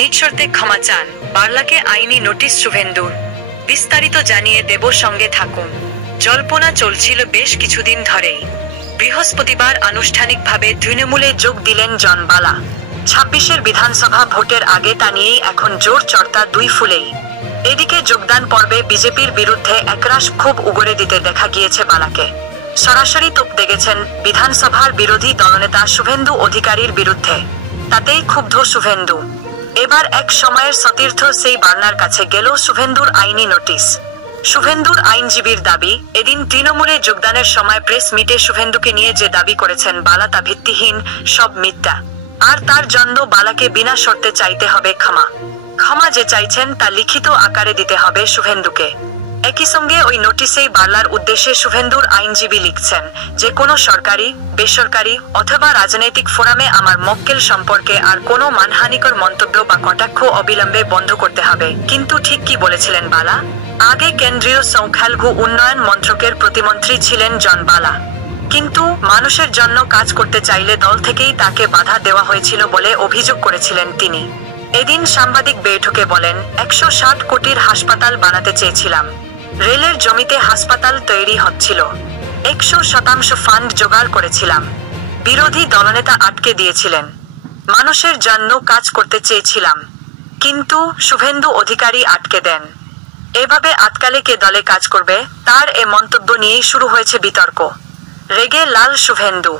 নিঃশর্তে ক্ষমা চান। বার্লাকে আইনি নোটিশ শুভেন্দুর। বিস্তারিত জানিয়ে দেব, সঙ্গে থাকুন। জল্পনা চলছিল বেশ কিছুদিন ধরেই। বৃহস্পতিবার আনুষ্ঠানিকভাবে তৃণমূলে যোগ দিলেন জন বালা। ২৬-এর বিধানসভা ভোটের আগে তা নিয়েই এখন জোর চর্চা দুই ফুলেই। এদিকে যোগদান পর্বে বিজেপির বিরুদ্ধে একরাশ ক্ষোভ উগরে দিতে দেখা গিয়েছে বালাকে। সরাসরি তোপ দেগেছেন বিধানসভার বিরোধী দলনেতা শুভেন্দু অধিকারীর বিরুদ্ধে। তাতেই ক্ষুব্ধ শুভেন্দু। এবার এক সময়ের সতীর্থ সেই বার্নার কাছে গেল শুভেন্দুর আইনি নোটিশ। শুভেন্দুর আইনজীবীর দাবি, এদিন তৃণমূলে যোগদানের সময় প্রেস মিটে শুভেন্দুকে নিয়ে যে দাবি করেছেন বালা তা ভিত্তিহীন, সব মিথ্যা। আর তার জন্য বালাকে বিনা শর্তে চাইতে হবে ক্ষমা। ক্ষমা যে চাইছেন তা লিখিত আকারে দিতে হবে শুভেন্দুকে। একই সঙ্গে ওই নোটিশেই বার্লার উদ্দেশ্যে শুভেন্দুর আইনজীবী লিখছেন, যে কোনো সরকারি, বেসরকারি অথবা রাজনৈতিক ফোরামে আমার মক্কেল সম্পর্কে আর কোনো মানহানিকর মন্তব্য বা কটাক্ষ অবিলম্বে বন্ধ করতে হবে। কিন্তু ঠিক কি বলেছিলেন বালা? আগে কেন্দ্রীয় সংখ্যালঘু উন্নয়ন মন্ত্রকের প্রতিমন্ত্রী ছিলেন জন বালা। কিন্তু মানুষের জন্য কাজ করতে চাইলে দল থেকেই তাকে বাধা দেওয়া হয়েছিল বলে অভিযোগ করেছিলেন তিনি। এদিন সাংবাদিক বৈঠকে বলেন, ১৬০ কোটির হাসপাতাল বানাতে চেয়েছিলাম। রেলের জমিতে হাসপাতাল তৈরি হচ্ছিল। ১০০% ফান্ড জোগাড় করেছিলাম। বিরোধী দলনেতা আটকে দিয়েছিলেন। মানুষের জন্য কাজ করতে চেয়েছিলাম। কিন্তু শুভেন্দু অধিকারী আটকে দেন। এভাবে আটকালে কে দলে কাজ করবে? তার এ মন্তব্য নিয়েই শুরু হয়েছে বিতর্ক। রেগে লাল শুভেন্দু।